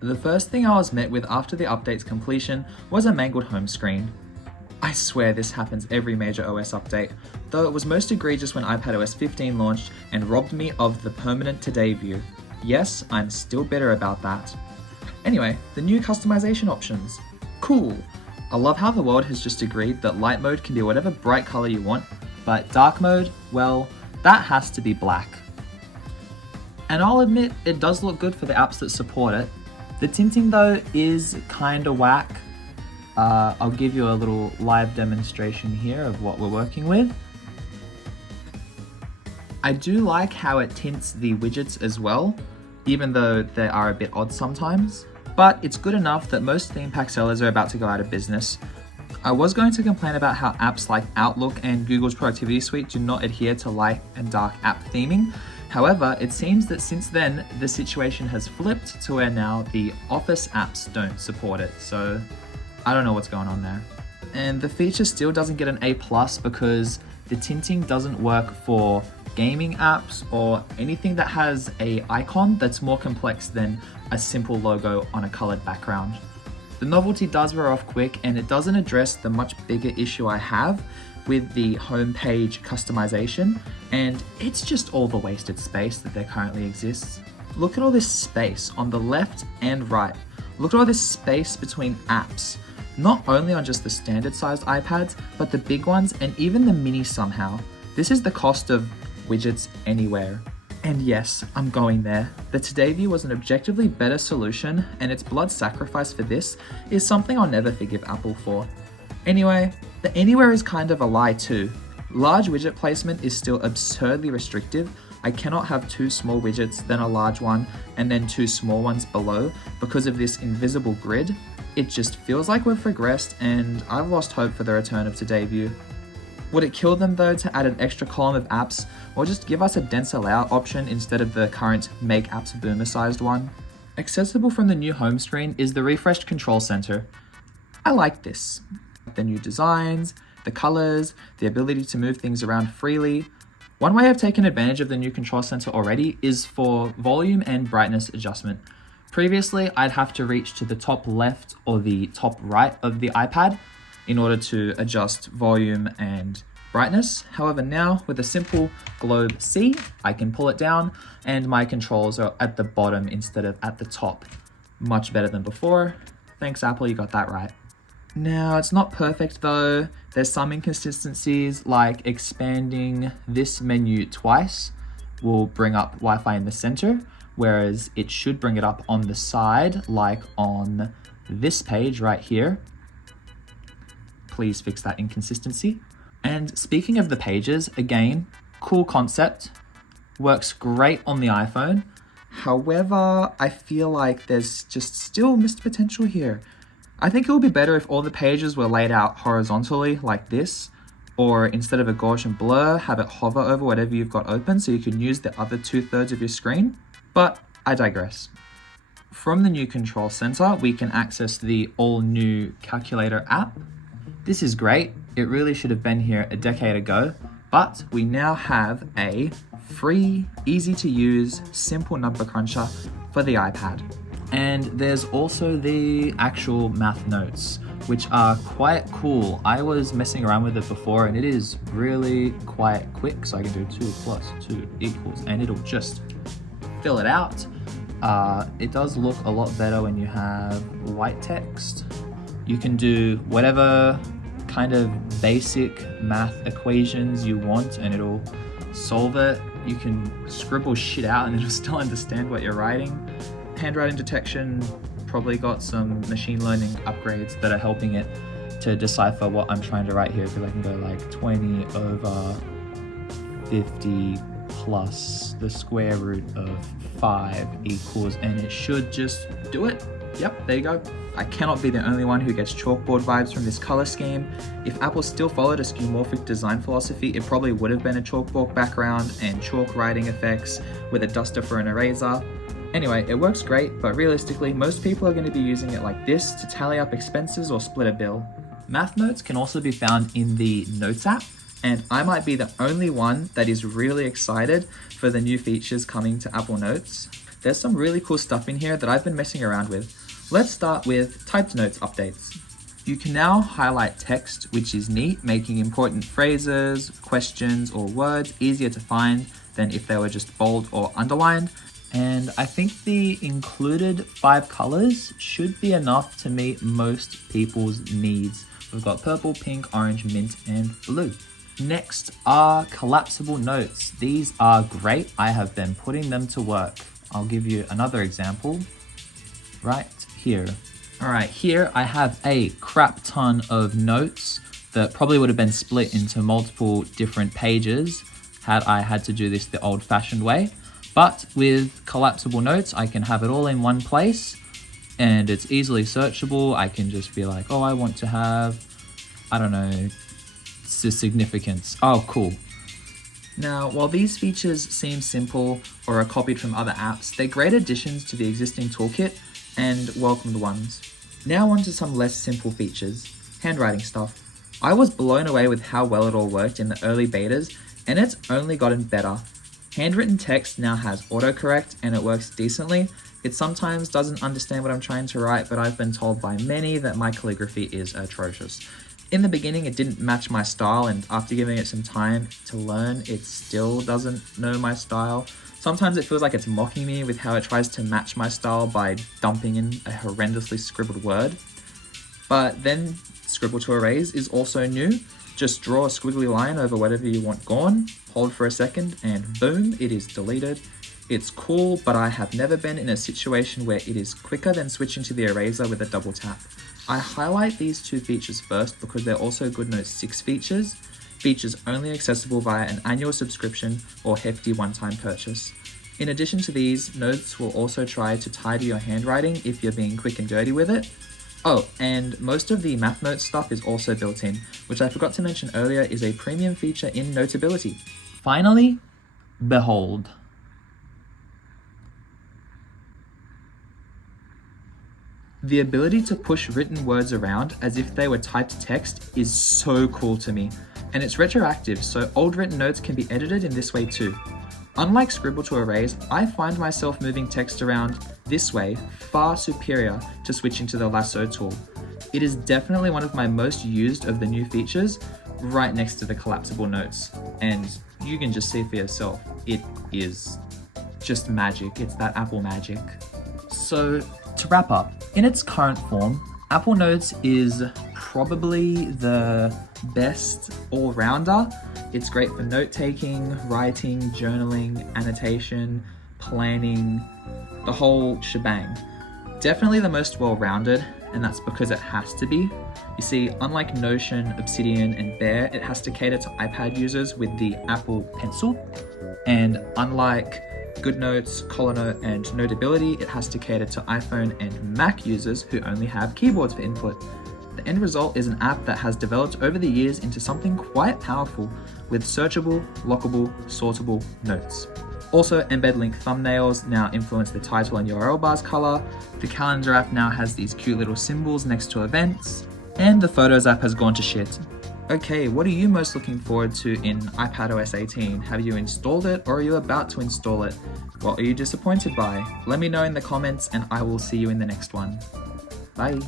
The first thing I was met with after the update's completion was a mangled home screen. I swear this happens every major OS update, though it was most egregious when iPadOS 15 launched and robbed me of the permanent Today view. Yes, I'm still bitter about that. Anyway, the new customization options. Cool! I love how the world has just agreed that light mode can be whatever bright color you want, but dark mode, well, that has to be black. And I'll admit, it does look good for the apps that support it. The tinting though is kinda whack. I'll give you a little live demonstration here of what we're working with. I do like how it tints the widgets as well, even though they are a bit odd sometimes, but it's good enough that most theme pack sellers are about to go out of business. I was going to complain about how apps like Outlook and Google's Productivity Suite do not adhere to light and dark app theming. However, it seems that since then, the situation has flipped to where now the Office apps don't support it, so I don't know what's going on there. And the feature still doesn't get an A+ because the tinting doesn't work for gaming apps or anything that has an icon that's more complex than a simple logo on a colored background. The novelty does wear off quick, and it doesn't address the much bigger issue I have with the homepage customization, and it's just all the wasted space that there currently exists. Look at all this space on the left and right. Look at all this space between apps, not only on just the standard sized iPads, but the big ones and even the mini somehow. This is the cost of widgets anywhere. And yes, I'm going there. The Today View was an objectively better solution, and its blood sacrifice for this is something I'll never forgive Apple for. Anyway, the anywhere is kind of a lie too. Large widget placement is still absurdly restrictive. I cannot have two small widgets, then a large one, and then two small ones below because of this invisible grid. It just feels like we've regressed, and I've lost hope for the return of Today View. Would it kill them though to add an extra column of apps, or just give us a denser layout option instead of the current Make Apps Boomer sized one? Accessible from the new home screen is the refreshed control center. I like this. The new designs, the colors, the ability to move things around freely. One way I've taken advantage of the new control center already is for volume and brightness adjustment. Previously, I'd have to reach to the top left or the top right of the iPad in order to adjust volume and brightness. However, now with a simple globe C, I can pull it down and my controls are at the bottom instead of at the top. Much better than before. Thanks, Apple, you got that right. Now, it's not perfect though. There's some inconsistencies, like expanding this menu twice will bring up Wi-Fi in the center, whereas it should bring it up on the side, like on this page right here. Please fix that inconsistency. And speaking of the pages, again, cool concept, works great on the iPhone. However, I feel like there's just still missed potential here. I think it would be better if all the pages were laid out horizontally like this, or instead of a Gaussian blur, have it hover over whatever you've got open so you can use the other 2/3 of your screen. But I digress. From the new control center, we can access the all new calculator app. This is great. It really should have been here a decade ago, but we now have a free, easy to use, simple number cruncher for the iPad. And there's also the actual math notes, which are quite cool. I was messing around with it before and it is really quite quick. So I can do 2 + 2 = and it'll just fill it out. It does look a lot better when you have white text. You can do whatever kind of basic math equations you want and it'll solve it. You can scribble shit out and it'll still understand what you're writing. Handwriting detection probably got some machine learning upgrades that are helping it to decipher what I'm trying to write here, because I can go like 20 over 50 plus the square root of 5 equals, and it should just do it. Yep, there you go. I cannot be the only one who gets chalkboard vibes from this color scheme. If Apple still followed a skeuomorphic design philosophy, it probably would have been a chalkboard background and chalk writing effects with a duster for an eraser. Anyway, it works great, but realistically, most people are going to be using it like this to tally up expenses or split a bill. Math notes can also be found in the Notes app, and I might be the only one that is really excited for the new features coming to Apple Notes. there's some really cool stuff in here that I've been messing around with. Let's start with typed notes updates. You can now highlight text, which is neat, making important phrases, questions, or words easier to find than if they were just bold or underlined. And I think the included 5 colors should be enough to meet most people's needs. We've got purple, pink, orange, mint, and blue. Next are collapsible notes. These are great. I have been putting them to work. I'll give you another example right here. All right, here I have a crap ton of notes that probably would have been split into multiple different pages had I had to do this the old-fashioned way. But with collapsible notes, I can have it all in one place and it's easily searchable. I can just be like, oh, I want to have, I don't know, significance. Oh, cool. Now, while these features seem simple or are copied from other apps, they're great additions to the existing toolkit and welcomed ones. Now on to some less simple features. Handwriting stuff. I was blown away with how well it all worked in the early betas, and it's only gotten better. Handwritten text now has autocorrect and it works decently. It sometimes doesn't understand what I'm trying to write, but I've been told by many that my calligraphy is atrocious. In the beginning, it didn't match my style, and after giving it some time to learn, it still doesn't know my style. Sometimes it feels like it's mocking me with how it tries to match my style by dumping in a horrendously scribbled word. But then scribble to erase is also new. Just draw a squiggly line over whatever you want gone, hold for a second, and boom, it is deleted. It's cool, but I have never been in a situation where it is quicker than switching to the eraser with a double tap. I highlight these 2 features first because they're also GoodNotes 6 features only accessible via an annual subscription or hefty one-time purchase. In addition to these, Notes will also try to tidy your handwriting if you're being quick and dirty with it. Oh, and most of the Math Notes stuff is also built in, which I forgot to mention earlier is a premium feature in Notability. Finally, behold. The ability to push written words around as if they were typed text is so cool to me, and it's retroactive, so old written notes can be edited in this way too. Unlike scribble to erase, I find myself moving text around this way far superior to switching to the lasso tool. It is definitely one of my most used of the new features, right next to the collapsible notes, and you can just see for yourself, it is just magic. It's that Apple magic. So to wrap up, in its current form, Apple Notes is probably the best all-rounder. It's great for note-taking, writing, journaling, annotation, planning, the whole shebang. Definitely the most well-rounded, and that's because it has to be. You see, unlike Notion, Obsidian, and Bear, it has to cater to iPad users with the Apple Pencil, and unlike GoodNotes, Colornote, and Notability, it has to cater to iPhone and Mac users who only have keyboards for input. The end result is an app that has developed over the years into something quite powerful with searchable, lockable, sortable notes. Also, embed link thumbnails now influence the title and URL bar's color. The calendar app now has these cute little symbols next to events, and the Photos app has gone to shit. Okay, what are you most looking forward to in iPadOS 18? Have you installed it or are you about to install it? What are you disappointed by? Let me know in the comments and I will see you in the next one. Bye.